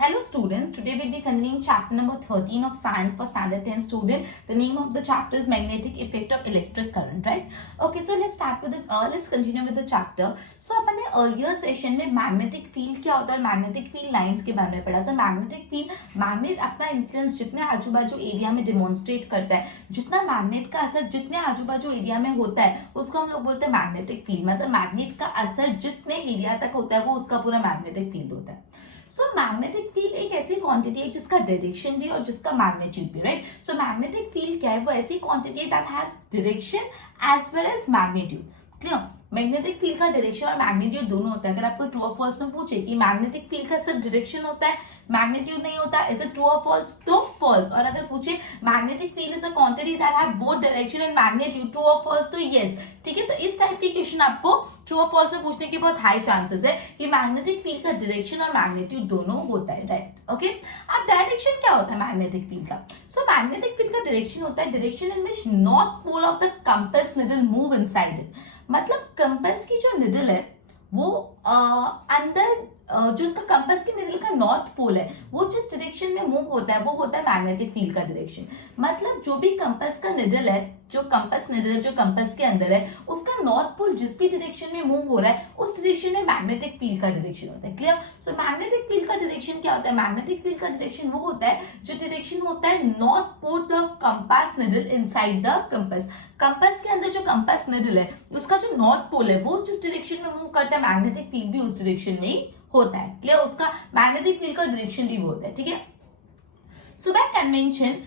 Hello students, today we'll be continuing chapter number 13 of science for standard 10 student. The name of the chapter is magnetic effect of electric current, right? Okay, so let's start with it. Let's continue with the chapter. So अपन ने earlier session में magnetic field क्या होता है, magnetic field lines के बारे में पढ़ा था. Magnetic field, magnet अपना influence जितने आजू बाजू एरिया में demonstrate करता है, जितना magnet का असर जितने आजू बाजू एरिया में होता है उसको हम लोग बोलते हैं magnetic field. मतलब magnet का असर जितने एरिया तक होता है वो उसका पूरा magnetic field होता है. सो मैग्नेटिक फील्ड एक ऐसी क्वांटिटी है जिसका डायरेक्शन भी और जिसका मैग्नीट्यूड भी, राइट. सो मैग्नेटिक फील्ड क्या है, वो ऐसी quantity that has direction as well as magnitude. Clear. Magnetic field का डायरेक्शन और मैग्नीट्यूड दोनों होता है. अगर आपको ट्रू और फॉल्स में पूछे कि मैग्नेटिक फील्ड का सिर्फ डायरेक्शन होता है, मैग्नीट्यूड नहीं होता, इज इट ट्रू और फॉल्स, तो फॉल्स. और अगर पूछे magnetic field is a quantity that have both direction and magnitude, true और फॉल्स, तो यस. ठीक है, तो इस टाइप के क्वेश्चन आपको ट्रू और फॉल्स में पूछने के बहुत हाई चांसेस है कि मैग्नेटिक फील्ड का डायरेक्शन और मैग्नीट्यूड दोनों होता है, राइट. ओके, अब डायरेक्शन क्या होता है मैग्नेटिक फील्ड का. सो मैग्नेटिक फील्ड का डायरेक्शन होता है direction in which north pole of the compass needle move inside it. मतलब कंपास की जो निडल है वो अंदर जो उसका कंपास की निडल का नॉर्थ पोल है वो जिस डायरेक्शन में मूव होता है वो होता है मैग्नेटिक फील्ड का डायरेक्शन. मतलब जो भी कंपास का निडल है, जो कंपास निडल है जो कंपास के अंदर है, उसका नॉर्थ पोल जिस भी डायरेक्शन में मूव हो रहा है उस डायरेक्शन में मैग्नेटिक फील्ड का डायरेक्शन होता है. क्लियर. सो मैग्नेटिक फील्ड का डायरेक्शन क्या होता है, मैग्नेटिक फील्ड का डायरेक्शन वो होता है जो डायरेक्शन होता है north pole of compass needle inside the compass. Compass के अंदर जो कंपास निडल है उसका जो नॉर्थ पोल है वो जिस डायरेक्शन में मूव करता है मैग्नेटिक फील्ड भी उस डायरेक्शन में ही होता है. क्लियर. उसका मैग्नेटिक फील्ड का डायरेक्शन भी वो होता है. ठीक है. सो बाय कन्वेंशन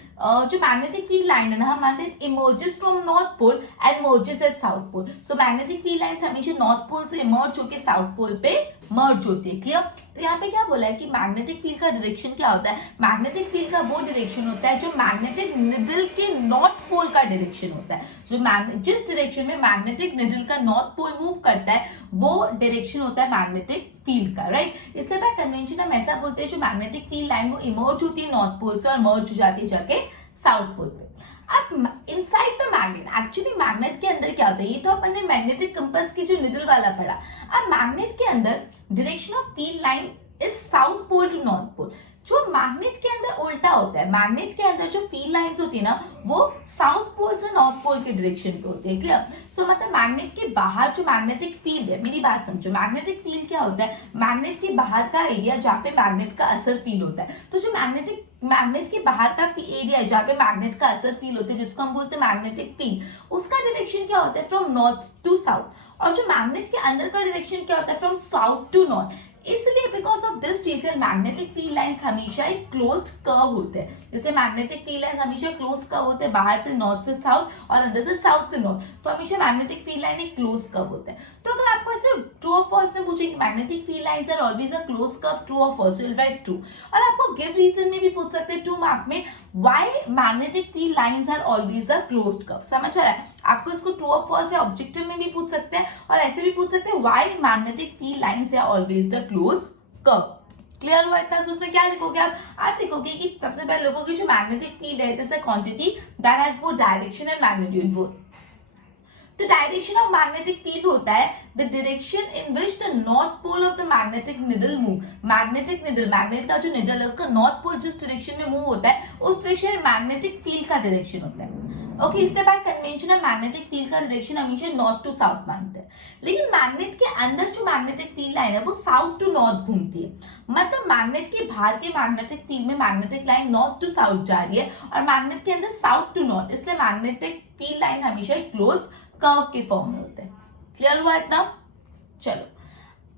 जो मैग्नेटिक फील्ड लाइन है ना, हम मानते हैं emerges from north pole and merges at south pole. So magnetic field lines हमेशा नॉर्थ पोल से इमर्ज होकर साउथ पोल पे मर्ज होती है. क्लियर. तो यहाँ पे क्या बोला है कि मैग्नेटिक फील्ड का डायरेक्शन क्या होता है, मैग्नेटिक फील्ड का वो डायरेक्शन होता है जो मैग्नेटिक निडल के नॉर्थ पोल का डायरेक्शन होता है. जो जिस डायरेक्शन में मैग्नेटिक निडल का नॉर्थ पोल मूव करता है वो डायरेक्शन होता है मैग्नेटिक फील्ड का, राइट. इसलिए बाय कन्वेंशन हम ऐसा बोलते हैं जो मैग्नेटिक फील्ड लाइन वो इमर्ज होती है नॉर्थ पोल से और मर्ज हो जाती है जाके साउथ पोल पे. अब inside the magnet, actually magnet के अंदर क्या होता है, ये तो अपन ने मैग्नेटिक कंपास की जो निडल वाला पढ़ा. अब मैग्नेट के अंदर direction of field line is south pole to north pole. जो मैग्नेट के अंदर उल्टा होता है, मैग्नेट के अंदर जो फील्ड लाइंस होती है ना वो साउथ पोल से नॉर्थ पोल के डायरेक्शन पे होती है. क्लियर. सो मतलब मैग्नेट के बाहर जो मैग्नेटिक फील्ड है, मेरी बात समझो, मैग्नेटिक फील्ड क्या होता है, मैग्नेट के बाहर का एरिया जहाँ पे मैग्नेट का असर फील होता है. तो जो मैग्नेट के बाहर का एरिया है जहाँ पे मैग्नेट का असर फील होता है जिसको हम बोलते हैं मैग्नेटिक फील्ड, उसका डायरेक्शन क्या होता है, फ्रॉम नॉर्थ टू साउथ. और जो मैग्नेट के अंदर का डायरेक्शन क्या होता है, फ्रॉम साउथ टू नॉर्थ. इसलिए because of this reason magnetic field lines हमेशा एक क्लोज्ड कर्व होते हैं. इसलिए मैग्नेटिक फील्ड लाइंस हमेशा क्लोज कर्व होते हैं, बाहर से नॉर्थ से साउथ और अंदर से साउथ से नॉर्थ. तो हमेशा मैग्नेटिक फील्ड लाइन एक क्लोज कर्व होता है. तो अगर आपको ऐसे ट्रू और फॉल्स में पूछे कि magnetic field lines are always a close curve, true और फॉल्स, विल राइट ट्रू. और आपको गिव रीजन में भी पूछ सकते हैं 2 मार्क में, why magnetic field lines are always a closed curve. समझ आ रहा है आपको, इसको ट्रू और फॉल्स या ऑब्जेक्टिव में भी पूछ सकते हैं और ऐसे भी पूछ सकते हैं why magnetic field lines are always the close curve. Clear हुआ इतना. उसमें क्या लिखोगे आप लिखोगे कि सबसे पहले लिखोगे जो मैग्नेटिक फील्ड है it is a quantity that has both direction and magnitude both. तो डायरेक्शन ऑफ मैग्नेटिक फील्ड होता है the direction in which the north pole of the magnetic needle move. Magnetic needle, magnet का जो needle है उसका north pole जिस direction में move होता है उस डायरेक्शन में मैग्नेटिक फील्ड का डायरेक्शन होता है. ओके, इसके बाद कन्वेंशन है मैग्नेटिक फील्ड का डायरेक्शन हमेशा नॉर्थ टू साउथ मानते हैं. लेकिन मैग्नेट के अंदर जो मैग्नेटिक फील्ड लाइन है वो साउथ टू नॉर्थ घूमती है. मतलब मैग्नेट के बाहर के मैग्नेटिक फील्ड में magnetic line north to south जा रही है और मैग्नेट के अंदर साउथ टू नॉर्थ, इसलिए मैग्नेटिक फील्ड लाइन हमेशा एक क्लोज कर्व के फॉर्म में होते हैं. क्लियर हुआ इतना. चलो,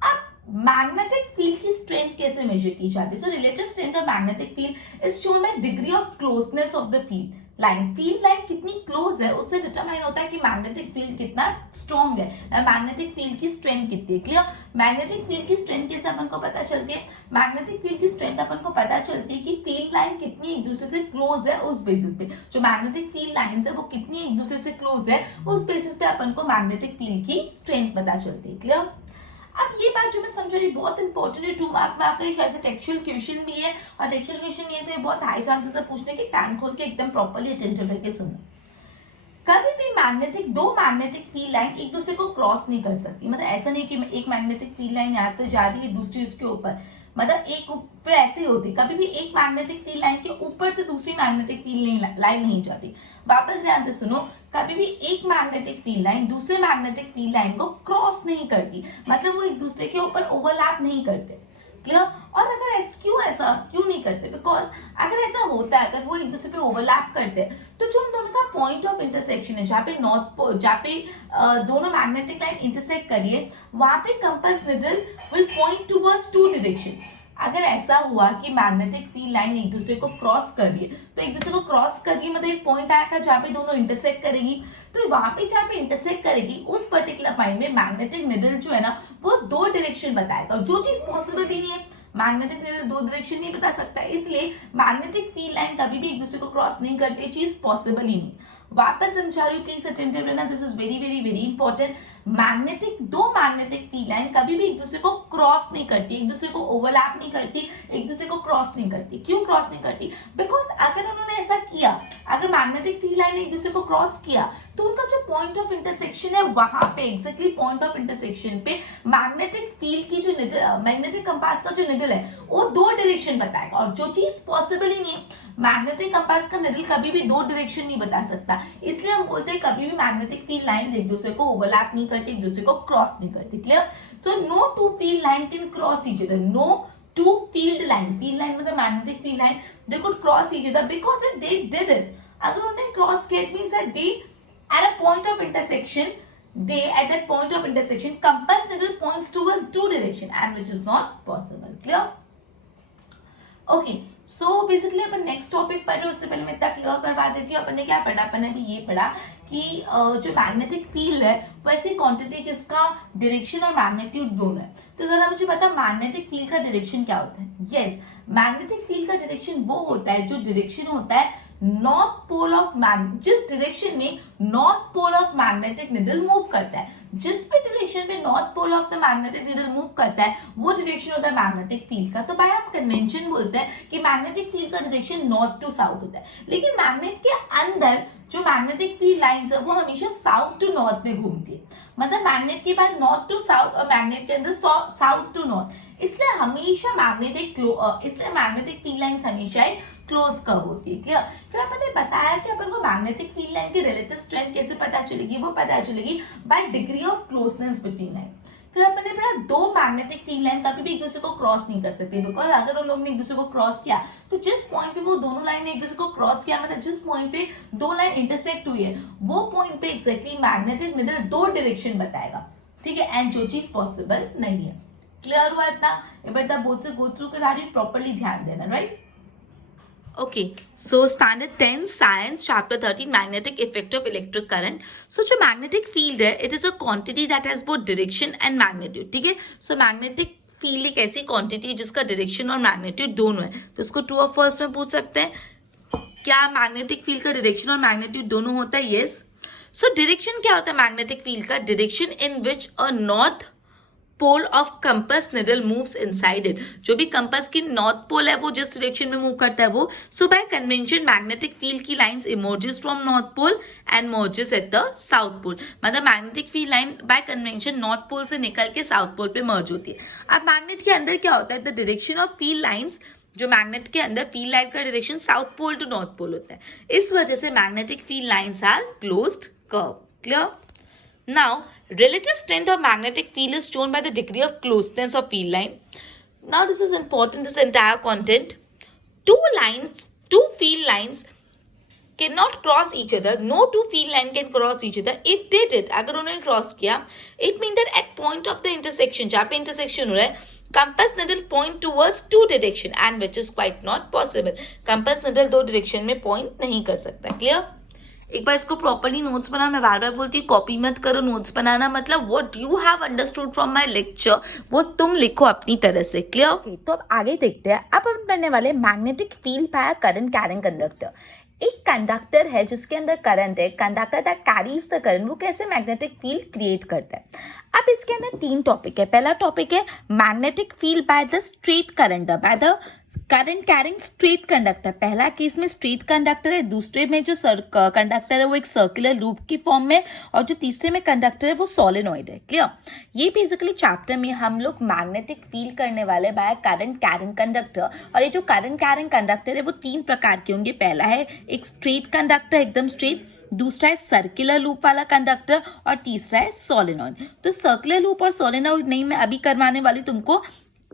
अब मैग्नेटिक फील्ड की स्ट्रेंथ कैसे मेजर की जाती है. So relative strength of magnetic field is shown by degree of closeness of the field line. Field line कितनी क्लोज है उससे डिटरमाइन होता है कि मैग्नेटिक फील्ड कितना स्ट्रॉन्ग है, मैग्नेटिक फील्ड की स्ट्रेंथ कितनी है. क्लियर. मैग्नेटिक फील्ड की स्ट्रेंथ कैसे अपन को पता चलती है, मैग्नेटिक फील्ड की स्ट्रेंथ अपन को पता चलती है कि फील्ड लाइन कितनी एक दूसरे से क्लोज है उस बेसिस पे. जो मैग्नेटिक फील्ड लाइंस है वो कितनी एक दूसरे से क्लोज है उस बेसिस पे अपन को मैग्नेटिक फील्ड की स्ट्रेंथ पता चलती है. क्लियर. अब ये बात जो मैं समझ रही बहुत इंपॉर्टेंट है, 2 मार्क में आपका शायद से टेक्सचुअल क्वेश्चन भी है और टेक्सचुअल क्वेश्चन ये तो ये बहुत हाई चांसेस है पूछने के. कान खोल के एकदम प्रॉपर्ली अटेंटिव करके सुनो. कभी भी दो मैग्नेटिक फील्ड लाइन एक दूसरे को क्रॉस नहीं कर सकती। मतलब ऐसा नहीं कि एक मैग्नेटिक फील्ड लाइन यहाँ से जा रही है दूसरी इसके ऊपर, मतलब एक ऊपर ऐसे होती, कभी भी एक मैग्नेटिक फील्ड लाइन के ऊपर से दूसरी मैग्नेटिक फील्ड लाइन नहीं जाती। वापस ध्यान से सुनो, कभी भी एक मैग्नेटिक फील्ड लाइन दूसरे मैग्नेटिक फील्ड लाइन को क्रॉस नहीं करती, मतलब वो एक दूसरे के ऊपर ओवरलैप नहीं करते। क्लियर? और अगर ऐसा क्यों नहीं करते? बिकॉज अगर ऐसा होता है, अगर वो एक दूसरे पे ओवरलैप करते हैं, तो जो उन दोनों का पॉइंट ऑफ इंटरसेक्शन है, जहाँ पे दोनों मैग्नेटिक लाइन इंटरसेक्ट करिए, वहां पे compass needle will point towards to direction. अगर ऐसा हुआ कि मैग्नेटिक फील्ड लाइन एक दूसरे को क्रॉस कर रही है, तो एक दूसरे को क्रॉस कर रही है मतलब एक पॉइंट आएगा जहाँ पे दोनों इंटरसेक्ट करेगी, तो वहां पे जहाँ पे इंटरसेक्ट करेगी उस पर्टिकुलर पॉइंट में मैग्नेटिक निडल जो है ना वो दो डायरेक्शन बताएगा, और जो चीज पॉसिबल नहीं है, मैग्नेटिक निडल दो डायरेक्शन नहीं बता सकता, इसलिए मैग्नेटिक फील्ड लाइन कभी भी एक दूसरे को क्रॉस नहीं करती, चीज पॉसिबल ही नहीं। वापस समझा रही हूँ, प्लीज अटेंटिव रहना, this is very very very important. दो मैग्नेटिक फील्ड लाइन कभी भी एक दूसरे को क्रॉस नहीं करती, एक दूसरे को ओवरलैप नहीं करती, एक दूसरे को क्रॉस नहीं करती। क्यों क्रॉस नहीं करती? बिकॉज अगर उन्होंने ऐसा किया, अगर मैग्नेटिक फील्ड लाइन ने एक दूसरे को क्रॉस किया, तो उनका जो पॉइंट ऑफ इंटरसेक्शन है वहां पे एग्जैक्टली पॉइंट ऑफ इंटरसेक्शन पे मैग्नेटिक फील्ड की जो मैग्नेटिक कंपास का जो निडल है वो दो डायरेक्शन बताएगा, और जो चीज पॉसिबल ही नहीं है, मैग्नेटिक कंपास का निडल कभी भी दो डायरेक्शन नहीं बता सकता, इसलिए हम बोलते हैं कभी भी मैग्नेटिक फील्ड लाइन एक दूसरे को ओवरलैप नहीं करती, एक दूसरे को क्रॉस नहीं करती। Clear? So no two field line can cross each other, no two field line मतलब magnetic field line, they could cross each other because they did it. अगर उन्होंने क्रॉस किया, it means that they at a point of intersection, at that point of intersection, compass needle points towards two direction, and which is not possible. Clear? Okay, so basically upon next topic पढ़ रहे, उससे पहले मैं इतना clear करवा देती हूँ। अपन ने क्या पढ़ा? अपन ने भी ये पढ़ा कि जो मैग्नेटिक फील्ड है वो ऐसी क्वांटिटी जिसका डायरेक्शन और मैग्नीट्यूड दोनों है। तो जरा मुझे बता, मैग्नेटिक फील्ड का डायरेक्शन क्या होता है? यस, मैग्नेटिक फील्ड का डायरेक्शन वो होता है जो डायरेक्शन होता है नॉर्थ पोल ऑफ जिस डायरेक्शन में north pole of magnetic needle move करता है, जिस भी डायरेक्शन में north pole of the magnetic needle move करता है वो डायरेक्शन होता है मैग्नेटिक फील्ड का। तो भाई हम कन्वेंशन बोलते हैं कि मैग्नेटिक फील्ड का डायरेक्शन नॉर्थ टू साउथ होता है, लेकिन मैग्नेट के अंदर जो मैग्नेटिक फील्ड लाइंस है वो हमेशा साउथ टू नॉर्थ में घूमती है, मतलब मैग्नेट के बाद नॉर्थ टू साउथ और मैग्नेट के अंदर साउथ टू नॉर्थ, इसलिए हमेशा मैग्नेटिक फील्ड लाइंस हमेशा क्लोज कर्व होती है। क्लियर? फिर अपन ने बताया कि अपन को मैग्नेटिक फील्ड लाइन की रिलेटिव स्ट्रेंथ कैसे पता चलेगी? वो पता चलेगी bye degree of closeness between line. फिर अपन ने पढ़ा दो मैग्नेटिक फील्ड लाइन कभी भी एक दूसरे को क्रॉस नहीं कर सकते, बिकॉज अगर उन लोगों ने एक दूसरे को क्रॉस किया तो जिस पॉइंट पे वो दोनों लाइन ने एक दूसरे को क्रॉस किया, मतलब जिस पॉइंट पे दो लाइन इंटरसेक्ट हुई है वो पॉइंट पे एग्जैक्टली मैग्नेटिक निडल दो डायरेक्शन बताएगा। ठीक है? एंड जो चीज पॉसिबल नहीं है। क्लियर हुआ इतना? ये बता बोथ से गो थ्रू करा रही, प्रॉपर्ली ध्यान देना, right? Okay, so standard 10 science chapter 13 magnetic effect of electric current. So जो magnetic field है, it is a quantity that has both direction and magnitude. ठीक है? So magnetic field एक ऐसी quantity है जिसका direction और magnitude दोनों है। तो इसको true or false में पूछ सकते हैं, क्या magnetic field का direction और magnitude दोनों होता है? Yes. So direction क्या होता है magnetic field का? Direction in which a north pole of compass needle moves inside it. जो भी कंपास की नॉर्थ पोल है वो जिस डायरेक्शन में मूव करता है वो। So by convention magnetic field की lines emerges from north pole and merges at the south pole, मतलब magnetic field line by convention north pole से निकल के साउथ पोल पे मर्ज होती है। अब मैग्नेट के अंदर क्या होता है? The direction of field lines, जो मैग्नेट के अंदर फील्ड लाइन का direction south pole to north pole होता है, इस वजह से magnetic field lines are closed curve. Clear? Now, relative strength of magnetic field is shown by the degree of closeness of field line. Now, this is important, this entire content. Two field lines cannot cross each other. No two field line can cross each other. If they did, अगर उन्होंने cross किया, it means that at point of the intersection, जहाँ पे intersection हो रहा है, compass needle point towards two direction, and which is quite not possible. Compass needle दो direction में point नहीं कर सकता। Clear? एक बार इसको प्रॉपरली नोट्स बना, मैं बार बार बोलती हूँ कॉपी मत करो, नोट्स बनाना मतलब what you have understood from my lecture वो तुम लिखो अपनी तरह से। क्लियर? तो अब आगे देखते हैं। अब हम पढ़ने वाले magnetic field by current carrying conductor. एक कंडक्टर है जिसके अंदर करंट है, conductor that carries the current, वो कैसे मैग्नेटिक फील्ड क्रिएट करता है। अब इसके अंदर तीन टॉपिक है। पहला टॉपिक है magnetic field by the straight current, bye the current carrying straight conductor, पहला केस में स्ट्रेट कंडक्टर है, दूसरे में जो कंडक्टर है वो एक सर्कुलर लूप की फॉर्म में, और जो तीसरे में कंडक्टर है वो सोलेनॉइड है। क्लियर? ये बेसिकली चैप्टर में हम लोग मैग्नेटिक फील्ड करने वाले बाय करंट कैरिंग कंडक्टर। और ये जो करंट कैरिंग कंडक्टर है वो 3 प्रकार के होंगे। पहला है एक स्ट्रेट कंडक्टर, एकदम स्ट्रेट, दूसरा है सर्कुलर लूप वाला कंडक्टर, और तीसरा है सोलेनॉइड। तो सर्कुलर लूप और सोलेनॉइड नहीं मैं अभी करवाने वाली तुमको।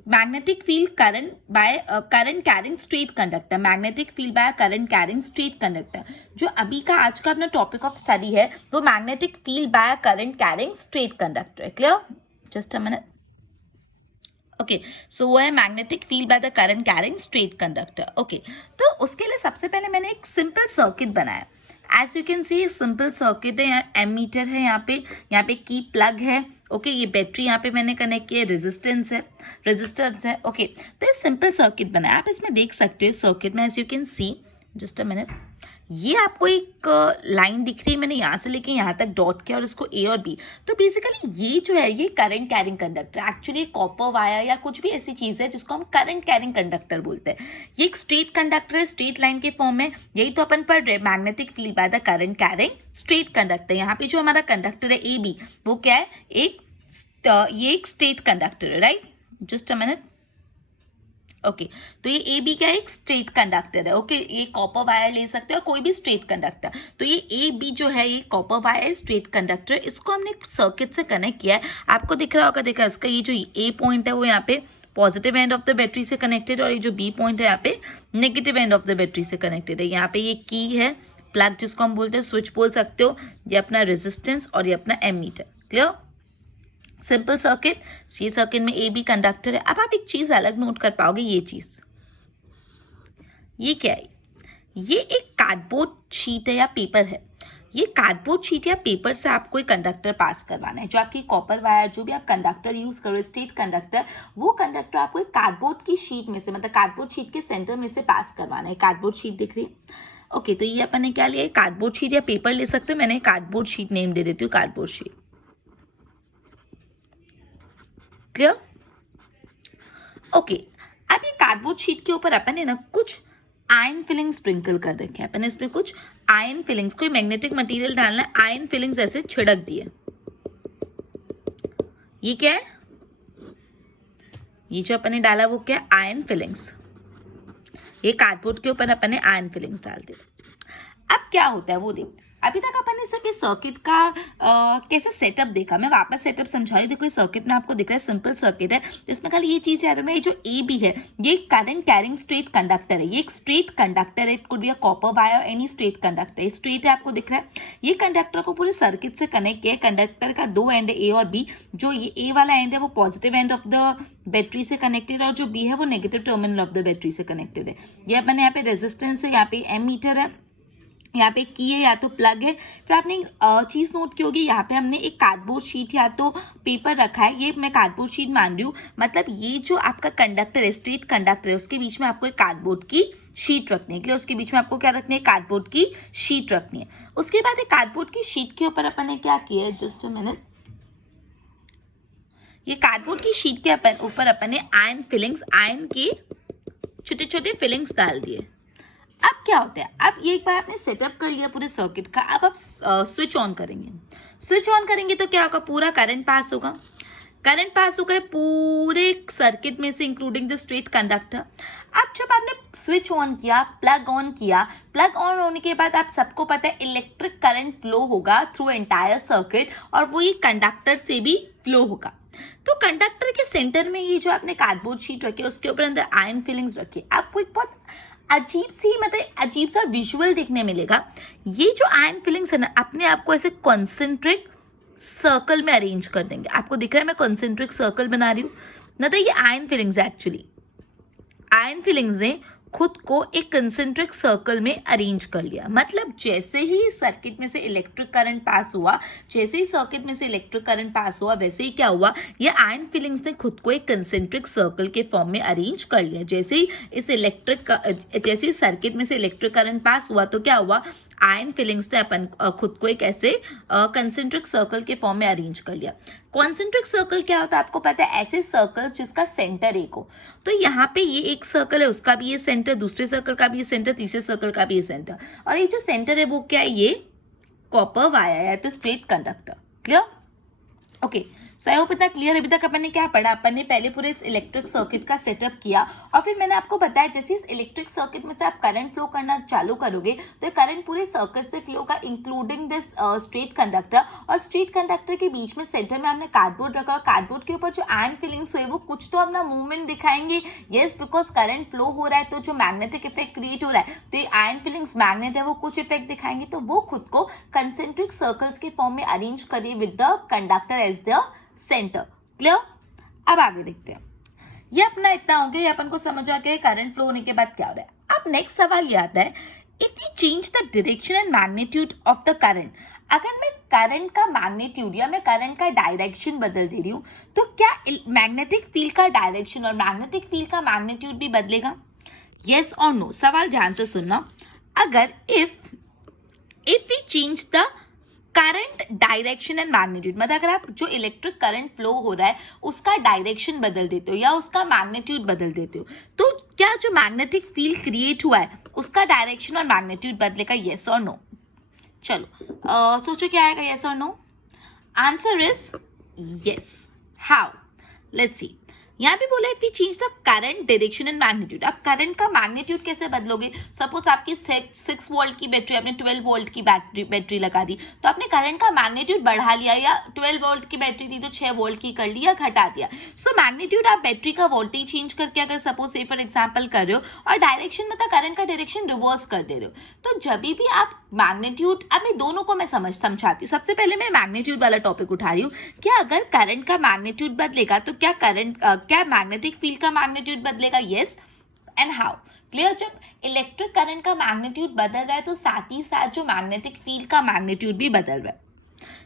Magnetic field current by current carrying straight conductor, magnetic field by current carrying straight conductor, जो अभी का आज का अपना टॉपिक ऑफ स्टडी है वो magnetic field by current carrying straight conductor है। Clear? Just a minute. Okay, so वो है magnetic field by the current carrying straight conductor. Okay, तो उसके लिए सबसे पहले मैंने एक सिंपल सर्किट बनाया। As you can see simple circuit है, यहाँ एमीटर है, यहाँ पे की प्लग है। ओके, ये बैटरी यहाँ पे मैंने कनेक्ट किया, रेजिस्टेंस है। ओके, तो ये सिंपल सर्किट बनाया। आप इसमें देख सकते हो सर्किट में, as you can see, just a minute, ये आपको एक लाइन दिख रही है, मैंने यहाँ से लेके यहाँ तक डॉट किया और इसको ए और बी। तो बेसिकली ये जो है ये current carrying conductor, actually copper wire या कुछ भी ऐसी चीज है जिसको हम करंट कैरिंग कंडक्टर बोलते हैं। ये एक स्ट्रेट कंडक्टर है, स्ट्रेट लाइन के फॉर्म में। यही तो अपन पढ़ रहे, magnetic field by the current carrying straight conductor. यहाँ पे जो हमारा कंडक्टर है ए बी, वो क्या है, ये एक स्ट्रेट कंडक्टर है, right? Just a minute. Okay, तो ये ए बी का एक स्ट्रेट कंडक्टर है। ओके, ये कॉपर वायर ले सकते हो, कोई भी स्ट्रेट कंडक्टर। तो ये ए बी जो है ये कॉपर वायर स्ट्रेट कंडक्टर, इसको हमने सर्किट से कनेक्ट किया है। आपको दिख रहा होगा, देखा इसका ये जो ए पॉइंट है वो यहाँ पे positive end of the battery से कनेक्टेड, और ये जो बी पॉइंट है यहाँ पे negative end of the battery से कनेक्टेड है। यहाँ पे ये की है, प्लग जिसको हम बोलते हैं, स्विच बोल सकते हो, ये अपना रेजिस्टेंस और ये अपना एमीटर। क्लियर? Simple circuit. ये सर्किट में ए बी कंडक्टर है। अब आप एक चीज अलग नोट कर पाओगे, ये चीज, ये क्या है, ये एक कार्डबोर्ड शीट है या पेपर है। ये कार्डबोर्ड शीट या पेपर से आपको एक कंडक्टर पास करवाना है। जो आपकी कॉपर वायर, जो भी आप कंडक्टर यूज करो, स्ट्रेट कंडक्टर, वो कंडक्टर आपको एक कार्डबोर्ड की शीट में से, मतलब कार्डबोर्ड शीट के सेंटर में से पास करवाना है। कार्डबोर्ड शीट दिख रही है? ओके, तो ये अपन ने क्या लिया, कार्डबोर्ड शीट या पेपर ले सकते हो। मैंने कार्डबोर्ड शीट नेम दे देती हूँ, कार्डबोर्ड शीट। क्लियर? ओके, अब ये कार्डबोर्ड शीट के ऊपर अपन ने ना कुछ आयन फिलिंग स्प्रिंकल कर रखे हैं। अपन ने इसमें कुछ आयन फिलिंग्स, कोई मैग्नेटिक मटेरियल डालना है, आयन फिलिंग्स ऐसे छिड़क दिए। ये क्या है, ये जो अपन ने डाला वो क्या है, आयन फिलिंग्स। ये कार्डबोर्ड के ऊपर अपन ने आयन फिलिंग्स डाल दी। अब क्या होता है वो देख। अभी तक अपन ने सिर्फ इस सर्किट का कैसे सेटअप देखा। मैं वापस सेटअप समझा रही हूँ। देखो, इस सर्किट में आपको दिख रहा है सिंपल सर्किट है, जिसमें खाली ये चीज याद रखना, ये जो ए बी है ये करंट कैरिंग स्ट्रेट कंडक्टर है। ये एक स्ट्रेट कंडक्टर है, it could be a copper wire, any straight conductor. Straight है, आपको दिख रहा है। ये कंडक्टर को पूरे सर्किट से कनेक्ट किया है। कंडक्टर का 2 एंड है, ए और बी। जो ये ए वाला एंड है वो positive end of the battery से कनेक्टेड, और जो बी है वो negative terminal of the battery से कनेक्टेड है। ये अपन यहाँ पे रेजिस्टेंस है, यहाँ पे एमीटर है, यहाँ पे की है या तो प्लग है। फिर आपने एक चीज नोट की होगी, यहाँ पे हमने एक कार्डबोर्ड शीट या तो पेपर रखा है। ये मैं कार्डबोर्ड शीट मान रही हूँ, मतलब ये जो आपका कंडक्टर है, स्ट्रेट कंडक्टर है, उसके बीच में आपको एक कार्डबोर्ड की शीट रखनी है। उसके बीच में आपको क्या रखनी है, कार्डबोर्ड की शीट रखनी है। उसके बाद एक कार्डबोर्ड की शीट के ऊपर अपन ने क्या किया है, जस्ट अ मिनट, ये कार्डबोर्ड की शीट के ऊपर अपन ने आयन फिलिंग्स, आयन के छोटे छोटे फिलिंग्स डाल दिए। अब क्या होता है, अब ये एक बार आपने सेटअप कर लिया पूरे सर्किट का। अब आप स्विच ऑन करेंगे। स्विच ऑन करेंगे तो क्या होगा, पूरा करंट पास होगा। करंट पास होगा पूरे सर्किट में से, इंक्लूडिंग द स्ट्रेट कंडक्टर। अब जब आपने स्विच ऑन किया, प्लग ऑन किया, प्लग ऑन होने के बाद आप सबको पता है इलेक्ट्रिक करंट फ्लो होगा थ्रू एंटायर सर्किट, और वो ये कंडक्टर से भी फ्लो होगा। तो कंडक्टर के सेंटर में ये जो आपने कार्डबोर्ड शीट रखी है, उसके ऊपर अंदर आयन फिलिंग्स रखी। आपको एक बहुत अजीब सा विजुअल देखने मिलेगा। ये जो आयन फिलिंग्स है ना, अपने आप को ऐसे कॉन्सेंट्रिक सर्कल में अरेंज कर देंगे। आपको दिख रहा है मैं कॉन्सेंट्रिक सर्कल बना रही हूँ ना, तो ये आयन फिलिंग्स है। एक्चुअली आयन फिलिंग्स ने खुद को एक कंसेंट्रिक सर्कल में अरेंज कर लिया। मतलब जैसे ही सर्किट में से इलेक्ट्रिक करंट पास हुआ, वैसे ही क्या हुआ, ये आयन फिलिंग्स ने खुद को एक कंसेंट्रिक सर्कल के फॉर्म में अरेंज कर लिया। जैसे ही सर्किट में से इलेक्ट्रिक करंट पास हुआ, तो क्या हुआ, आयन फिलिंग्स ने अपन खुद को एक ऐसे कंसेंट्रिक सर्कल के फॉर्म में अरेंज कर लिया। कॉन्सेंट्रिक सर्कल क्या होता है आपको पता है, ऐसे सर्कल्स जिसका सेंटर एक हो। तो यहाँ पे ये एक सर्कल है, उसका भी ये सेंटर, दूसरे सर्कल का भी ये सेंटर, तीसरे सर्कल का भी ये सेंटर, और ये जो सेंटर है वो क्या है, ये कॉपर वायर है, तो straight conductor. Clear? Okay, so I hope इतना क्लियर। अभी तक अपन ने क्या पढ़ा, अपन ने पहले पूरे इस इलेक्ट्रिक सर्किट का सेटअप किया, और फिर मैंने आपको बताया जैसे इस इलेक्ट्रिक सर्किट में से आप करंट फ्लो करना चालू करोगे तो करंट पूरे सर्किट से फ्लो का, इंक्लूडिंग दिस स्ट्रेट कंडक्टर। और स्ट्रेट कंडक्टर के बीच में सेंटर में हमने कार्डबोर्ड रखा, और कार्डबोर्ड के ऊपर जो आयन फिलिंग्स हुए वो कुछ तो अपना मूवमेंट दिखाएंगे। यस, बिकॉज करंट फ्लो हो रहा है तो जो मैग्नेटिक इफेक्ट क्रिएट हो रहा है, तो ये आयन फिलिंग्स मैग्नेट है, वो कुछ इफेक्ट दिखाएंगे, तो वो खुद को कंसेंट्रिक सर्कल्स के फॉर्म में अरेंज करिए with the conductor as the centre. Clear? अब आगे देखते हैं। ये अपना इतना हो गया, ये अपन को समझ आ गया करंट फ्लो होने के बाद क्या हो रहा है। अब नेक्स्ट सवाल ये आता है, if we change the direction and magnitude of the current, अगर मैं करंट का मैग्नीट्यूड या मैं करंट का डायरेक्शन बदल दे रही हूं, तो क्या मैग्नेटिक फील्ड का डायरेक्शन और मैग्नेटिक फील्ड का मैग्नीट्यूड भी बदलेगा? यस और नो? सवाल ध्यान से सुनना। अगर if we change the current direction and magnitude, मतलब अगर आप जो इलेक्ट्रिक करंट फ्लो हो रहा है उसका डायरेक्शन बदल देते हो या उसका मैग्नीट्यूड बदल देते हो, तो क्या जो मैग्नेटिक फील्ड क्रिएट हुआ है उसका डायरेक्शन और मैग्नीट्यूड बदलेगा? यस और नो? चलो सोचो क्या आएगा, यस और no? Answer is yes. How? Let's see. यहाँ पे बोला है change the current direction and magnitude. आप करंट का मैग्नीट्यूड कैसे बदलोगे? सपोज आपकी 6 वोल्ट की बैटरी, आपने 12 वोल्ट की बैटरी लगा दी, तो आपने करंट का मैग्नीट्यूड बढ़ा लिया, या 12 वोल्ट की बैटरी थी तो 6 वोल्ट की कर लिया, घटा दिया। सो मैग्नीट्यूड आप बैटरी का वोल्टेज चेंज करके अगर सपोज से फॉर एग्जाम्पल कर रहे हो, और डायरेक्शन मतलब करंट का डायरेक्शन रिवर्स कर दे रहे हो, तो जब भी आप मैग्नीट्यूड, अब मैं दोनों को मैं समझाती हूँ। सबसे पहले मैं मैग्नीट्यूड वाला टॉपिक उठा रही हूँ। क्या अगर करंट का मैग्नीट्यूड बदलेगा तो क्या मैग्नेटिक फील्ड का मैग्नीट्यूड बदलेगा? Yes and how? क्लियर? जब इलेक्ट्रिक करंट का मैग्नीट्यूड बदल रहा है तो साथ ही साथ जो मैग्नेटिक फील्ड का मैग्नीट्यूड भी बदल रहा है।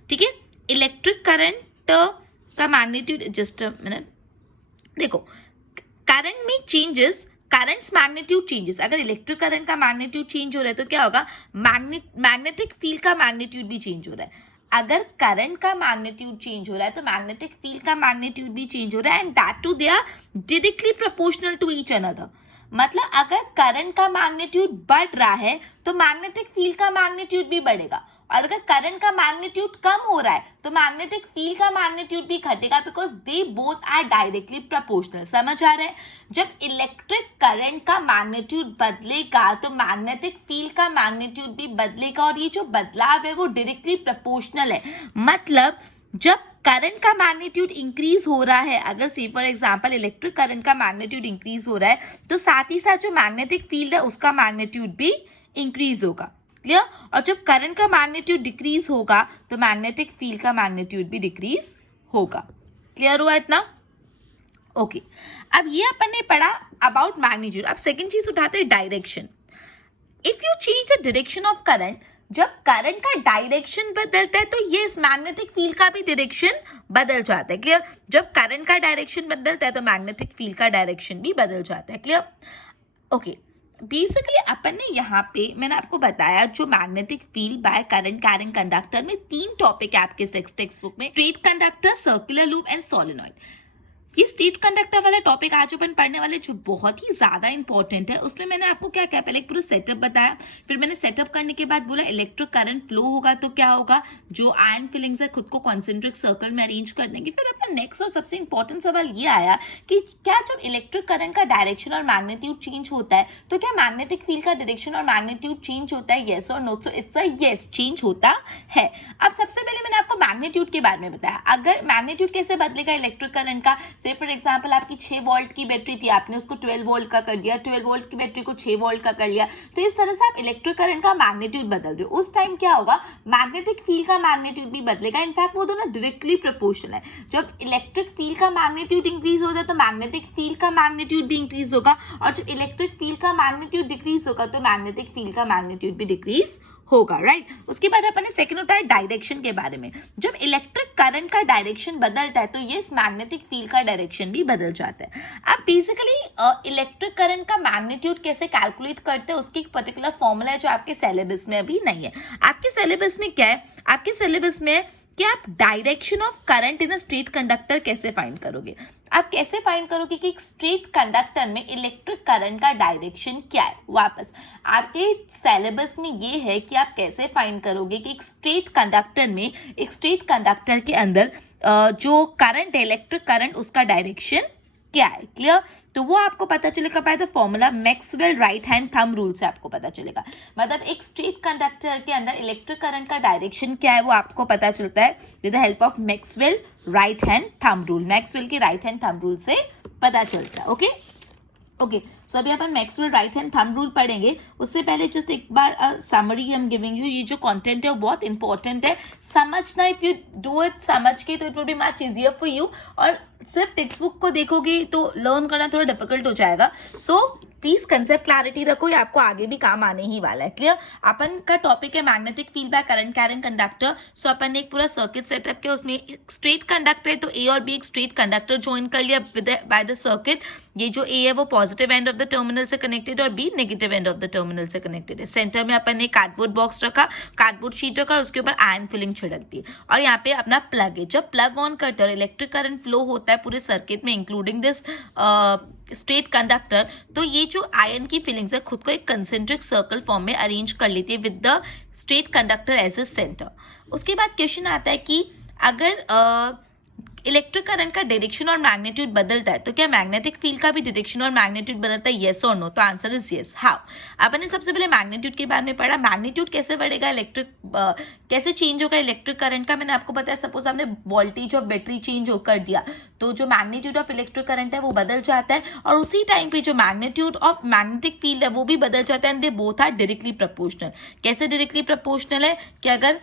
ठीक है, इलेक्ट्रिक करंट का मैग्नीट्यूड, जस्ट अ मिनट, देखो करंट में चेंजेस, करंट्स मैग्नीट्यूड चेंजेस। अगर इलेक्ट्रिक करंट का मैग्नीट्यूड चेंज हो रहा है तो क्या होगा, मैग्नेटिक फील्ड का मैग्नीट्यूड भी चेंज हो रहा है। अगर करंट का मैग्नीट्यूड चेंज हो रहा है तो मैग्नेटिक फील्ड का मैग्नीट्यूड भी चेंज हो रहा है, and that too they are directly proportional to each other. मतलब अगर करंट का मैग्नीट्यूड बढ़ रहा है तो मैग्नेटिक फील्ड का मैग्नीट्यूड भी बढ़ेगा, और अगर करंट का मैग्नीट्यूड कम हो रहा है तो मैग्नेटिक फील्ड का मैग्नीट्यूड भी घटेगा, because they both are directly proportional. समझ आ रहा है? जब इलेक्ट्रिक करंट का मैग्नीट्यूड बदलेगा तो मैग्नेटिक फील्ड का मैग्नीट्यूड भी बदलेगा, और ये जो बदलाव है वो डायरेक्टली प्रोपोर्शनल है। मतलब जब करंट का मैग्नीट्यूड इंक्रीज हो रहा है, अगर से फॉर एग्जांपल इलेक्ट्रिक करंट का मैग्नीट्यूड इंक्रीज हो रहा है, तो साथ ही साथ जो मैग्नेटिक फील्ड है उसका मैग्नीट्यूड भी इंक्रीज होगा। क्लियर? और जब करंट का मैग्नीट्यूड डिक्रीज होगा तो मैग्नेटिक फील्ड का मैग्नीट्यूड भी डिक्रीज होगा। क्लियर हुआ इतना? ओके, अब ये अपन ने पढ़ा अबाउट मैग्नीट्यूड। अब सेकंड चीज उठाते हैं, direction. If you change the direction of current, जब करंट का डायरेक्शन बदलता है तो ये इस मैग्नेटिक फील्ड का भी डायरेक्शन बदल जाता है। क्लियर? जब करंट का डायरेक्शन बदलता है तो मैग्नेटिक फील्ड का डायरेक्शन भी बदल जाता है। क्लियर? ओके, बेसिकली अपन ने यहाँ पे मैंने आपको बताया जो magnetic field by current carrying conductor में 3 टॉपिक है आपके टेक्स्ट बुक में, straight conductor, circular loop and solenoid. ये स्टेट कंडक्टर वाला टॉपिक आज अपन पढ़ने वाले जो बहुत ही ज्यादा इंपॉर्टेंट है, उसमें मैंने आपको क्या क्या पहले एक पूरा सेटअप बताया, फिर मैंने सेटअप करने के बाद बोला इलेक्ट्रिक करंट फ्लो होगा तो क्या होगा, जो आयन फिलिंग्स है खुद को कॉन्सेंट्रिक सर्कल में अरेंज कर देंगे। फिर अपना नेक्स्ट और सबसे इंपॉर्टेंट सवाल ये आया कि क्या जब इलेक्ट्रिक करंट का डायरेक्शन और मैग्नीट्यूड चेंज होता है तो क्या मैग्नेटिक फील्ड का डायरेक्शन और मैग्नीट्यूड चेंज होता है? येस और no? So it's a yes, change होता है। अब सबसे पहले मैंने आपको मैग्नीट्यूड के बारे में बताया। अगर मैग्नीट्यूड कैसे बदलेगा इलेक्ट्रिक करंट का, से फॉर एग्जांपल आपकी 6 वोल्ट की बैटरी थी, आपने उसको 12 वोल्ट का कर दिया, 12 वोल्ट की बैटरी को 6 वोल्ट का कर लिया, तो इस तरह से आप इलेक्ट्रिक करंट का मैग्नीट्यूड बदल रहे हो। उस टाइम क्या होगा, मैग्नेटिक फील्ड का मैग्नीट्यूड भी बदलेगा। इनफैक्ट वो दोनों डायरेक्टली प्रोपोर्शनल है। जब इलेक्ट्रिक फील्ड का मैग्नीट्यूड इंक्रीज होता है तो मैग्नेटिक फील्ड का मैग्नीट्यूड भी इंक्रीज होगा, और जब इलेक्ट्रिक फील्ड का मैग्नीट्यूड डिक्रीज होगा तो मैग्नेटिक फील्ड का मैग्नीट्यूड भी डिक्रीज होगा, राइट। उसके बाद अपन ने सेकंड होता है डायरेक्शन के बारे में। जब इलेक्ट्रिक करंट का डायरेक्शन बदलता है तो ये मैग्नेटिक फील्ड का डायरेक्शन भी बदल जाता है। अब बेसिकली इलेक्ट्रिक करंट का मैग्नीट्यूड कैसे कैलकुलेट करते हैं उसकी एक पर्टिकुलर फॉर्मूला है जो आपके सिलेबस में अभी नहीं है। आपके सिलेबस में क्या है, आपके सिलेबस में कि आप direction of current in a straight conductor कैसे फाइंड करोगे। आप कैसे फाइंड करोगे कि एक स्ट्रेट कंडक्टर में इलेक्ट्रिक करंट का डायरेक्शन क्या है। वापस आपके सिलेबस में ये है कि आप कैसे फाइंड करोगे कि एक स्ट्रेट कंडक्टर में, एक स्ट्रेट कंडक्टर के अंदर जो करंट है, इलेक्ट्रिक करंट, उसका डायरेक्शन क्या है। क्लियर। तो वो आपको पता चलेगा by the formula Maxwell right hand thumb rule से आपको पता चलेगा। मतलब एक स्ट्रेट कंडक्टर के अंदर इलेक्ट्रिक करंट का डायरेक्शन क्या है वो आपको पता चलता है with the help of Maxwell right hand thumb rule. Maxwell के राइट हैंड थंब रूल से पता चलता है। ओके ओके, सो अभी अपन Maxwell right hand thumb rule पढ़ेंगे। उससे पहले जस्ट एक बार summary I am giving you. ये जो कंटेंट है वो बहुत इंपॉर्टेंट है, समझना। इफ यू डू इट समझ के तो it will be much easier for you. और सिर्फ टेक्स्ट बुक को देखोगे तो लर्न करना थोड़ा डिफिकल्ट हो जाएगा। सो प्लीज कंसेप्ट क्लैरिटी रखो, ये आपको आगे भी काम आने ही वाला है। क्लियर। अपन का टॉपिक है magnetic field by current carrying conductor. So अपन ने एक पूरा सर्किट सेटअप किया, उसमें स्ट्रेट कंडक्टर है तो ए और बी एक स्ट्रेट कंडक्टर ज्वाइन कर लिया बाय द सर्किट। ये जो ए है वो positive end of the terminal से कनेक्टेड और B negative end of the terminal से कनेक्टेड है। सेंटर में अपन ने कार्डबोर्ड बॉक्स रखा, कार्डबोर्ड शीट रखा, उसके ऊपर आयरन फिलिंग छिड़क दी और यहाँ पे अपना प्लग है। जब प्लग ऑन करते हैं और इलेक्ट्रिक करंट फ्लो होता है पूरे सर्किट में इंक्लूडिंग दिस स्ट्रेट कंडक्टर, तो ये जो आयरन की फिलिंग्स है खुद को एक कंसेंट्रिक सर्कल फॉर्म में अरेंज कर लेती है with the straight conductor as a centre. उसके बाद क्वेश्चन आता है कि अगर इलेक्ट्रिक करंट का डायरेक्शन और मैग्नीट्यूड बदलता है तो क्या मैग्नेटिक फील्ड का भी डायरेक्शन और मैग्नीट्यूड बदलता है, येस और नो। तो आंसर इज येस। हाउ? अपन ने सबसे पहले मैग्नीट्यूड के बारे में पढ़ा। मैग्नीट्यूड कैसे बढ़ेगा, कैसे चेंज होगा इलेक्ट्रिक करंट का, मैंने आपको बताया। सपोज आपने वोल्टेज ऑफ बैटरी चेंज कर दिया तो जो मैग्नीट्यूड ऑफ इलेक्ट्रिक करंट है वो बदल जाता है और उसी टाइम पे जो मैग्नीट्यूड ऑफ मैग्नेटिक फील्ड है वो भी बदल जाता है। And they both are directly proportional. कैसे डायरेक्टली प्रोपोर्शनल है कि अगर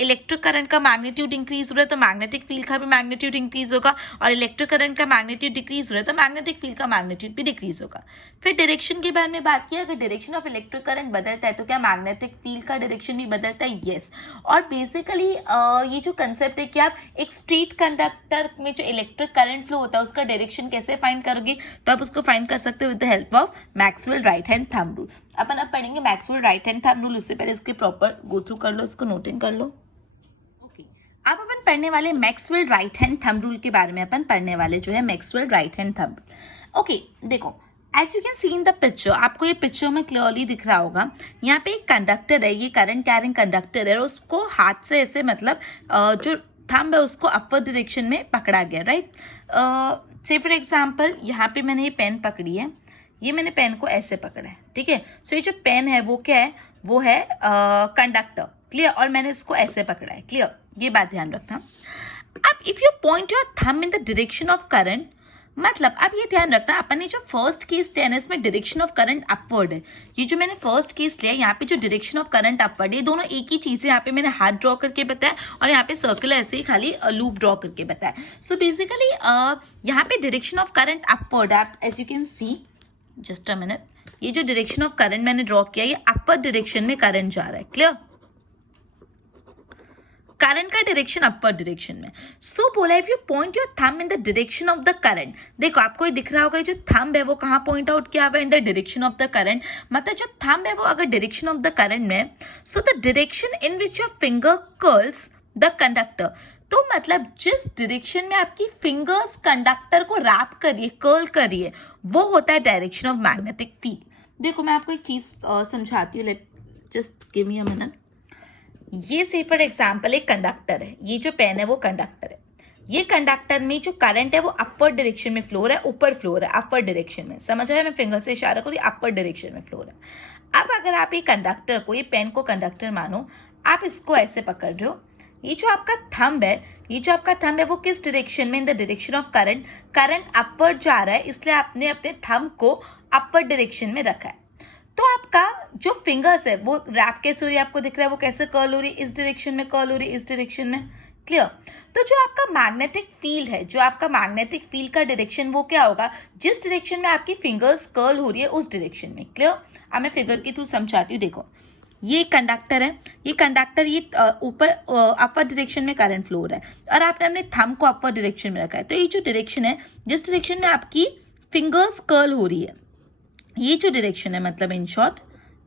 इलेक्ट्रिक करंट का मैग्नीट्यूड इंक्रीज हो रहा है तो मैग्नेटिक फील्ड का भी मैग्नीट्यूड इंक्रीज होगा और इलेक्ट्रिक करंट का मैग्नीट्यूड डिक्रीज हो रहा है तो मैग्नेटिक फील्ड का मैग्नीट्यूड भी डिक्रीज होगा। फिर डायरेक्शन के बारे में बात किया, अगर डायरेक्शन ऑफ इलेक्ट्रिक करंट बदलता है तो क्या मैग्नेटिक फील्ड का डायरेक्शन भी बदलता है, यस। और बेसिकली ये जो कंसेप्ट है कि आप एक स्ट्रेट कंडक्टर में जो इलेक्ट्रिक करंट फ्लो होता है उसका डायरेक्शन कैसे फाइंड करोगे, तो आप उसको फाइंड कर सकते हो with the help of Maxwell right hand thumb rule. अपन अब पढ़ेंगे Maxwell right hand thumb rule. उससे पहले इसके प्रॉपर गो थ्रू कर लो, इसको नोटिंग कर लो। ओके, अब अपन पढ़ने वाले Maxwell right hand thumb rule के बारे में। अपन पढ़ने वाले जो है Maxwell right hand thumb rule. Okay, देखो as you can see in the picture, आपको ये पिक्चर में क्लियरली दिख रहा होगा। यहाँ पे एक कंडक्टर है, ये करंट कैरिंग कंडक्टर है और उसको हाथ से ऐसे मतलब जो थंब है उसको अपर डायरेक्शन में पकड़ा गया, राइट। से फॉर एग्जाम्पल यहाँ पे मैंने ये पेन पकड़ी है, ये मैंने पेन को ऐसे पकड़ा है, ठीक है। सो ये जो पेन है वो क्या है, वो है कंडक्टर, क्लियर। और मैंने इसको ऐसे पकड़ा है, क्लियर। ये बात ध्यान रखना। अब if you point your thumb in the direction of current, मतलब अब ये ध्यान रखना अपन ने जो फर्स्ट केस लिया ना इसमें डायरेक्शन ऑफ करंट अपवर्ड है। ये जो मैंने फर्स्ट केस लिया यहाँ पे जो डायरेक्शन ऑफ करंट अपवर्ड है, ये दोनों एक ही चीज है। यहाँ पे मैंने हाथ ड्रॉ करके बताया और यहाँ पे सर्कल ऐसे ही खाली लूप ड्रॉ करके बताया। सो बेसिकली यहाँ पे डायरेक्शन ऑफ करंट अपवर्ड है, as you can see, just a minute. ये जो डायरेक्शन ऑफ करंट मैंने ड्रॉ किया ये अपर डायरेक्शन में करंट जा रहा है, क्लियर। करंट का डायरेक्शन अपर डायरेक्शन में। सो बोला if you point your thumb in the direction of the current, देखो आपको ये दिख रहा होगा जो थंब है वो कहाँ पॉइंट आउट किया हुआ है, इन the direction of the current. मतलब जो थंब है वो अगर डायरेक्शन ऑफ द करंट में, so the direction in which your finger curls the conductor, तो मतलब जिस डायरेक्शन में आपकी फिंगर्स कंडक्टर को रैप करिए, कर्ल करिए, वो होता है डायरेक्शन ऑफ मैग्नेटिक फील्ड। देखो मैं आपको एक चीज समझाती हूँ, लेट जस्ट गिव मी अ मिनट। ये से फॉर एग्जाम्पल एक कंडक्टर है, ये जो पेन है वो कंडक्टर है। ये कंडक्टर में जो करंट है वो अपर डायरेक्शन में फ्लो हो रहा है, ऊपर फ्लो हो रहा है, अपर डायरेक्शन में। समझ आया, मैं फिंगर से इशारा करूँ, अपर डायरेक्शन में फ्लो हो रहा है। अब अगर आप ये कंडक्टर को, ये पेन को कंडक्टर मानो, आप इसको ऐसे पकड़ रहे हो, ये जो आपका थंब है, ये जो आपका थंब है वो किस डायरेक्शन में, in the direction of current. Current upper जा रहा है इसलिए आपने अपने थंब को अपर डायरेक्शन में रखा है। तो आपका जो फिंगर्स है वो रैप कैसे हो रही है, आपको दिख रहा है वो कैसे कर्ल हो रही है, इस डायरेक्शन में कर्ल हो रही है, इस डायरेक्शन में, क्लियर। तो जो आपका मैग्नेटिक फील्ड है, जो आपका मैग्नेटिक फील्ड का डायरेक्शन वो क्या होगा, जिस डायरेक्शन में आपकी फिंगर्स कर्ल हो रही है उस डायरेक्शन में, क्लियर। अब मैं फिगर के थ्रू समझाती हूँ। देखो ये कंडक्टर है, ये कंडक्टर ये ऊपर अपर डायरेक्शन में करंट फ्लो हो रहा है और आपने अपने थंब को अपर डायरेक्शन में रखा है, तो ये जो डायरेक्शन है जिस डायरेक्शन में आपकी फिंगर्स कर्ल हो रही है, ये जो डायरेक्शन है मतलब इन शॉर्ट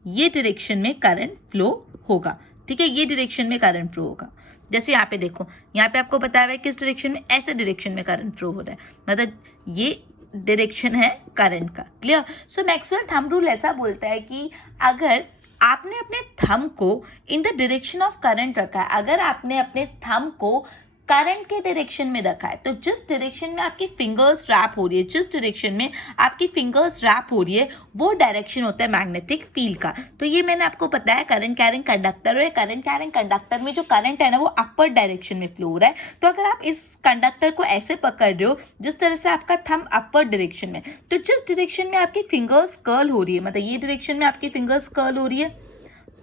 ये डायरेक्शन में करंट फ्लो होगा। ठीक है, ये डायरेक्शन में करंट फ्लो होगा। जैसे यहाँ पे देखो, यहाँ पे आपको बताया हुआ है किस डायरेक्शन में, ऐसे डायरेक्शन में करंट फ्लो हो रहा है, मतलब ये डायरेक्शन है करंट का। क्लियर? सो मैक्सवेल थंब रूल ऐसा बोलता है कि अगर आपने अपने थंब को इन द डायरेक्शन ऑफ करंट रखा है, अगर आपने अपने थंब को करंट के डायरेक्शन में रखा है, तो जिस डायरेक्शन में आपकी फिंगर्स रैप हो रही है, जिस डायरेक्शन में आपकी फिंगर्स रैप हो रही है, वो डायरेक्शन होता है मैग्नेटिक फील्ड का। तो ये मैंने आपको बताया करंट कैरिंग कंडक्टर है, करंट कैरिंग कंडक्टर में जो करंट है ना वो अपर डायरेक्शन में फ्लो हो रहा है। तो अगर आप इस कंडक्टर को ऐसे पकड़ रहे हो जिस तरह से आपका थंब अपर डायरेक्शन में, तो जिस डायरेक्शन में आपकी फिंगर्स कर्ल हो रही है, मतलब ये डायरेक्शन में आपकी फिंगर्स कर्ल हो रही है,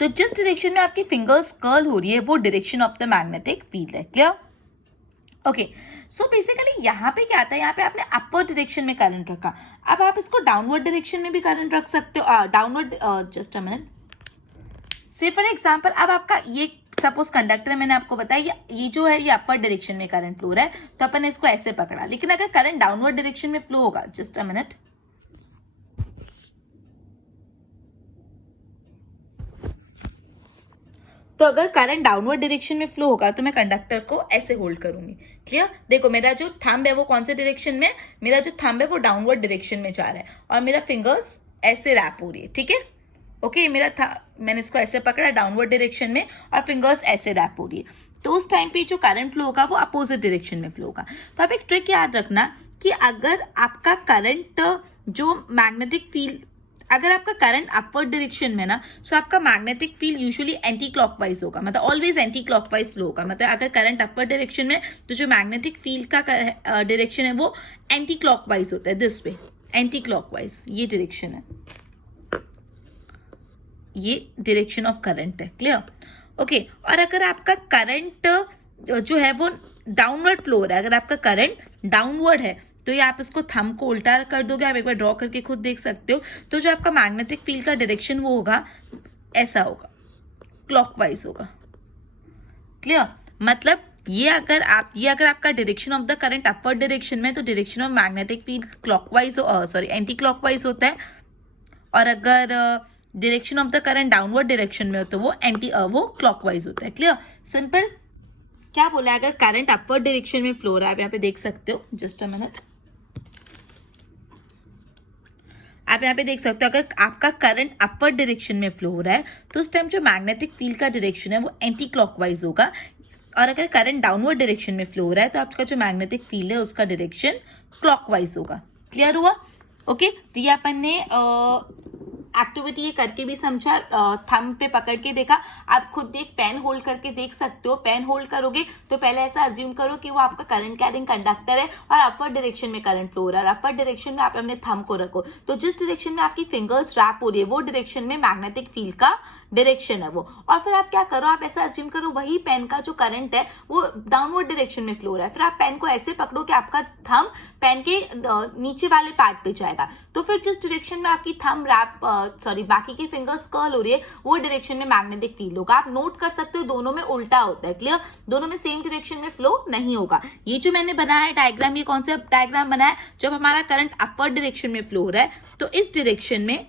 तो जिस डायरेक्शन में आपकी फिंगर्स कर्ल हो रही है वो direction of the magnetic field है। क्लियर? ओके, सो बेसिकली यहाँ पे क्या आता है, यहाँ पे आपने अपर डायरेक्शन में करंट रखा, अब आप इसको डाउनवर्ड डायरेक्शन में भी करंट रख सकते हो। डाउनवर्ड, जस्ट अ मिनट, से फॉर एग्जांपल अब आपका ये सपोज कंडक्टर है, मैंने आपको बताया ये जो है ये अपर डायरेक्शन में करंट फ्लो रहा है, तो अपन ने इसको ऐसे पकड़ा, लेकिन अगर करंट डाउनवर्ड डायरेक्शन में फ्लो होगा, जस्ट अ मिनट, तो अगर करंट डाउनवर्ड डायरेक्शन में फ्लो होगा तो मैं कंडक्टर को ऐसे होल्ड करूंगी। क्लियर? देखो मेरा जो थंब है वो कौन से डायरेक्शन में, मेरा जो थंब है वो डाउनवर्ड डायरेक्शन में जा रहा है और मेरा फिंगर्स ऐसे रैप हो रही है। ठीक है, ओके, मेरा मैंने इसको ऐसे पकड़ा डाउनवर्ड डायरेक्शन में और फिंगर्स ऐसे रैप हो रही है, तो उस टाइम पे जो करंट फ्लो होगा वो अपोजिट डायरेक्शन में फ्लो होगा। तो आप एक ट्रिक याद रखना कि अगर आपका करंट जो मैग्नेटिक फील्ड, अगर आपका करंट अपवर्ड डायरेक्शन में ना, सो आपका magnetic field usually anti clockwise होगा, मतलब ऑलवेज एंटी क्लॉकवाइज फ्लो होगा। मतलब अगर करंट अपवर्ड डायरेक्शन में तो जो मैग्नेटिक फील्ड का डायरेक्शन है वो एंटी क्लॉकवाइज होता है, दिस वे, एंटी क्लॉकवाइज, ये डायरेक्शन है, ये डायरेक्शन ऑफ करंट है। क्लियर? ओके, और अगर आपका करंट जो है वो डाउनवर्ड फ्लो हो रहा है, अगर आपका करंट डाउनवर्ड है तो ये आप इसको थंब को उल्टा कर दोगे, आप एक बार ड्रॉ करके खुद देख सकते हो, तो जो आपका मैग्नेटिक फील्ड का डायरेक्शन वो होगा ऐसा होगा, क्लॉकवाइज होगा। क्लियर? मतलब ये अगर आपका direction of the current upper direction में, तो direction of magnetic field clockwise, sorry anti clockwise होता है, और अगर direction of the current downward direction में हो तो वो क्लॉकवाइज होता है। क्लियर? सिंपल। क्या बोला है, अगर करंट अपवर्ड डायरेक्शन में फ्लो हो रहा है, आप यहाँ पे देख सकते हो, जस्ट अ मिनट, आप यहाँ पे देख सकते हो, अगर आपका करंट अपर डायरेक्शन में फ्लो हो रहा है तो उस टाइम जो मैग्नेटिक फील्ड का डायरेक्शन है वो एंटी क्लॉकवाइज होगा, और अगर करंट डाउनवर्ड डायरेक्शन में फ्लो हो रहा है तो आपका जो मैग्नेटिक फील्ड है उसका डायरेक्शन क्लॉकवाइज होगा। क्लियर हुआ? ओके, तो ये अपन ने एक्टिविटी ये करके भी समझा, थंब पे पकड़ के देखा। आप खुद एक पेन होल्ड करके देख सकते हो, पेन होल्ड करोगे तो पहले ऐसा अज्यूम करो कि वो आपका करंट कैरिंग कंडक्टर है और अपर डायरेक्शन में करंट फ्लो हो रहा है, अपर डायरेक्शन में आप अपने थंब को रखो, तो जिस डायरेक्शन में आपकी फिंगर्स रैप हो रही है वो डायरेक्शन में मैग्नेटिक फील्ड का डायरेक्शन है वो। और फिर आप क्या करो, आप ऐसा अज्यूम करो वही पेन का जो करंट है वो डाउनवर्ड डायरेक्शन में फ्लो हो रहा है, फिर आप पेन को ऐसे पकड़ो कि आपका थंब पेन के नीचे वाले पार्ट पे जाएगा, तो फिर जिस डायरेक्शन में आपकी थंब रैप बाकी की फिंगर्स कर्ल हो रही है वो डायरेक्शन में मैग्नेटिक फील्ड होगा। आप नोट कर सकते हो दोनों में उल्टा होता है। क्लियर? दोनों में सेम डायरेक्शन में फ्लो नहीं होगा। ये जो मैंने बनाया है डायग्राम, ये कौन सा डायग्राम बनाया है, जब हमारा करंट अपर डायरेक्शन में फ्लो हो रहा है तो इस डायरेक्शन में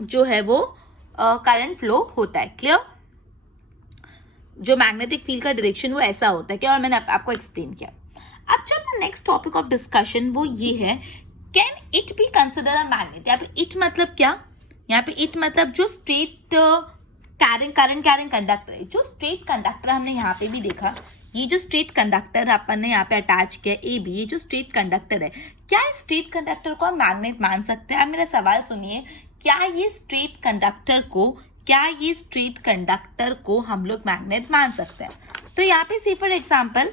जो है वो करंट फ्लो होता है। क्लियर? जो मैग्नेटिक फील्ड का डायरेक्शन वो ऐसा होता है। क्या? और मैंने आपको एक्सप्लेन किया। अब जो नेक्स्ट टॉपिक ऑफ डिस्कशन वो ये है, can it be consider a magnet. यहाँ पे इट मतलब क्या, यहाँ पे इट मतलब जो स्ट्रेट करंट कैरिंग कंडक्टर है, जो स्ट्रेट कंडक्टर हमने यहाँ पे भी देखा, ये जो स्ट्रेट कंडक्टर अपन ने यहाँ पे अटैच किया ए बी, ये जो स्ट्रेट कंडक्टर है, क्या इस स्ट्रेट कंडक्टर को हम मैग्नेट मान सकते हैं? अब मेरा सवाल सुनिए, क्या ये स्ट्रेट कंडक्टर को हम लोग मैग्नेट मान सकते हैं? तो यहाँ पे सी फॉर एग्जाम्पल,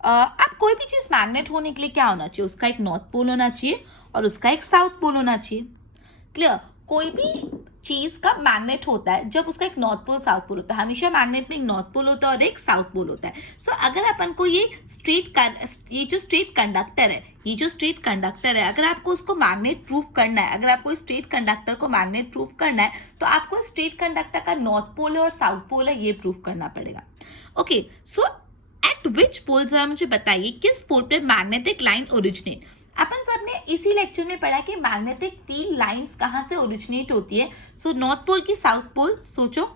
अब कोई भी चीज मैग्नेट होने के लिए क्या होना चाहिए, उसका एक नॉर्थ पोल होना चाहिए और उसका एक साउथ पोल होना चाहिए। क्लियर? कोई भी चीज का मैग्नेट होता है जब उसका एक नॉर्थ पोल साउथ पोल होता है. हमेशा मैग्नेट में एक नॉर्थ पोल होता है और एक साउथ पोल होता है. सो अगर अपन को ये जो स्ट्रेट कंडक्टर है, अगर आपको उसको मैग्नेट प्रूव करना है, अगर आपको स्ट्रेट कंडक्टर को मैग्नेट प्रूव करना है, तो आपको स्ट्रेट कंडक्टर का नॉर्थ पोल है और साउथ पोल है ये प्रूव करना पड़ेगा. ओके, सो एट विच पोल, जरा मुझे बताइए किस पोल पे मैग्नेटिक लाइन ओरिजिनेट. अपन सबने इसी लेक्चर में पढ़ा कि मैग्नेटिक फील्ड लाइंस कहां से ओरिजिनेट होती है. सो नॉर्थ पोल की साउथ पोल, सोचो.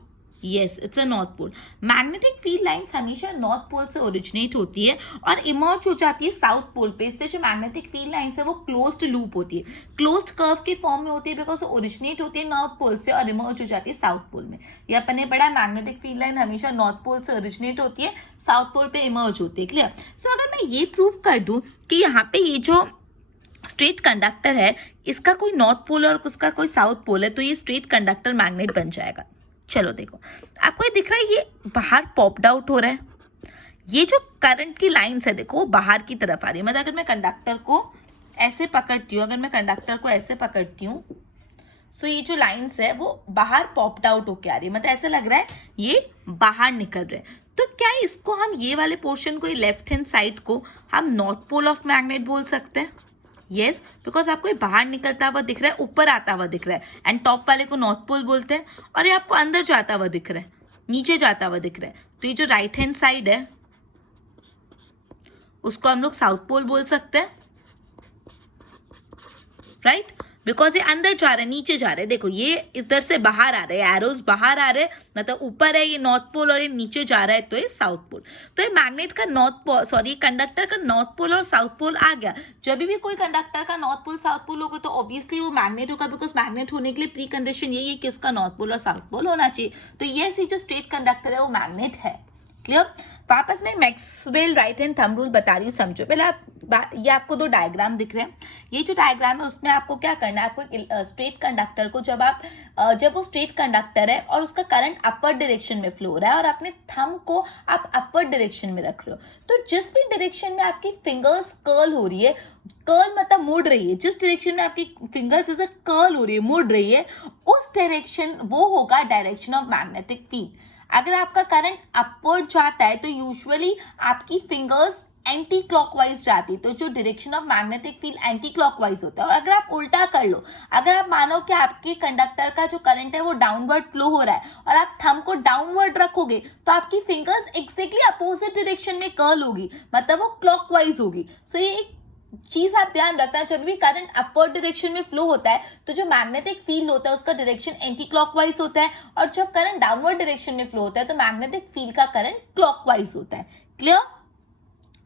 Yes, it's a north pole. Magnetic field lines हमेशा नॉर्थ पोल से ओरिजिनेट होती है और इमर्ज हो जाती है साउथ पोल पे. इससे जो मैग्नेटिक फील्ड लाइंस है वो क्लोज्ड लूप होती है, क्लोज्ड कर्व के फॉर्म में होती है, बिकॉज ओरिजिनेट होती है नॉर्थ पोल से और इमर्ज हो जाती है साउथ पोल में. ये अपन ने पढ़ा, मैग्नेटिक फील्ड लाइन हमेशा नॉर्थ पोल से ओरिजिनेट होती है, साउथ पोल पे इमर्ज होती है. क्लियर. सो अगर मैं ये प्रूव कर दूं कि यहाँ पे ये जो स्ट्रेट कंडक्टर है इसका कोई नॉर्थ पोल और उसका कोई साउथ पोल है, तो ये स्ट्रेट कंडक्टर मैग्नेट बन जाएगा. चलो देखो, आपको ये दिख रहा है, ये बाहर पॉप्ड आउट हो रहा है. ये जो करंट की लाइंस है देखो बाहर की तरफ आ रही है. मतलब अगर मैं कंडक्टर को ऐसे पकड़ती हूँ, सो ये जो लाइंस है वो बाहर पॉप्ड आउट होके आ रही है. मतलब ऐसा लग रहा है ये बाहर निकल रहे हैं. तो क्या इसको हम, ये वाले पोर्शन को, लेफ्ट हैंड साइड को हम नॉर्थ पोल ऑफ मैग्नेट बोल सकते हैं? यस, बिकॉज आपको ये बाहर निकलता हुआ दिख रहा है, ऊपर आता हुआ दिख रहा है, एंड टॉप वाले को नॉर्थ पोल बोलते हैं, और ये आपको अंदर जाता हुआ दिख रहा है, नीचे जाता हुआ दिख रहा है. तो ये जो राइट हैंड साइड है उसको हम लोग साउथ पोल बोल सकते हैं, राइट? बिकॉज ये अंदर जा रहा है, नीचे जा रहा है. देखो ये इधर से बाहर आ रहे हैं, एरोज बाहर आ रहे हैं, मतलब ऊपर है ये नॉर्थ पोल और ये नीचे जा रहा है तो ये साउथ पोल. तो ये मैग्नेट का कंडक्टर का नॉर्थ पोल और साउथ पोल आ गया. जब भी कोई कंडक्टर का नॉर्थ पोल साउथ पोल होगा तो ऑब्वियसली वो मैग्नेट होगा, बिकॉज मैग्नेट होने के लिए प्री कंडीशन यही है कि उसका नॉर्थ पोल और साउथ पोल होना चाहिए. तो ये जो स्ट्रेट कंडक्टर है वो मैग्नेट है. क्लियर. वापस मैं Maxwell right hand thumb rule बता रही हूँ, समझो. पहले ये आपको दो डायग्राम दिख रहे हैं. ये जो डायग्राम है उसमें आपको क्या करना है, आपको स्ट्रेट कंडक्टर को जब वो स्ट्रेट कंडक्टर है और उसका करंट अपर डायरेक्शन में फ्लो हो रहा है और अपने थंब को आप अपर डायरेक्शन में रख रहे हो, तो जिस भी डायरेक्शन में आपकी फिंगर्स कर्ल हो रही है, कर्ल मतलब मुड़ रही है, जिस डायरेक्शन में आपकी फिंगर्स ऐसे कर्ल हो रही है, मुड़ रही है, उस डायरेक्शन वो होगा डायरेक्शन ऑफ मैग्नेटिक फील्ड. अगर आपका करंट अपवर्ड जाता है तो यूजुअली आपकी फिंगर्स एंटी क्लॉकवाइज जाती है, तो जो direction of magnetic field anti clockwise होता है. और अगर आप उल्टा कर लो, अगर आप मानो कि आपके कंडक्टर का जो करंट है वो डाउनवर्ड फ्लो हो रहा है और आप थंब को डाउनवर्ड रखोगे तो आपकी फिंगर्स एक्जैक्टली अपोजिट डायरेक्शन में कर्ल होगी, मतलब वो क्लॉकवाइज होगी. सो ये एक चीज आप ध्यान रखना, जब भी करंट अपवर्ड डायरेक्शन में फ्लो होता है तो जो मैग्नेटिक फील्ड होता है उसका डायरेक्शन एंटी क्लॉकवाइज होता है, और जब करंट डाउनवर्ड डायरेक्शन में फ्लो होता है तो मैग्नेटिक फील्ड का करंट क्लॉकवाइज होता है. क्लियर.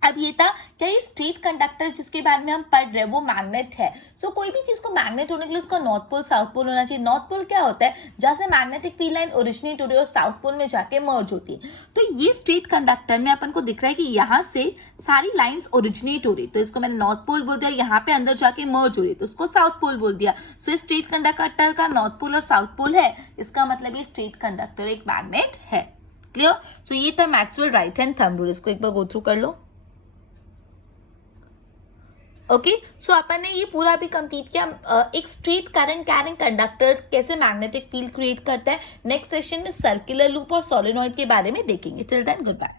अब ये था क्या, ये स्ट्रेट कंडक्टर जिसके बारे में हम पढ़ रहे हैं वो मैग्नेट है. सो कोई भी चीज को मैग्नेट होने के लिए उसका नॉर्थ पोल साउथ पोल होना चाहिए. नॉर्थ पोल क्या होता है, जहां से मैग्नेटिक फील्ड लाइन ओरिजिनेट हो रही है और साउथ पोल में जाके मर्ज होती है. तो ये स्ट्रेट कंडक्टर में अपन को दिख रहा है कि यहाँ से सारी लाइन्स ओरिजिनेट हो रही है, तो इसको मैंने नॉर्थ पोल बोल दिया. यहाँ पे अंदर जाके मर्ज हो रही है तो उसको साउथ पोल बोल दिया. सो ये स्ट्रेट कंडक्टर का नॉर्थ पोल और साउथ पोल है, इसका मतलब ये स्ट्रेट कंडक्टर एक मैग्नेट है. क्लियर. सो ये था Maxwell right hand thumb rule. इसको एक बार गो थ्रू कर लो. ओके, सो अपन ने ये पूरा भी कंप्लीट किया. एक स्ट्रेट करंट कैरिंग कंडक्टर कैसे मैग्नेटिक फील्ड क्रिएट करता है. नेक्स्ट सेशन में सर्कुलर लूप और सोलेनॉइड के बारे में देखेंगे. Till then good bye.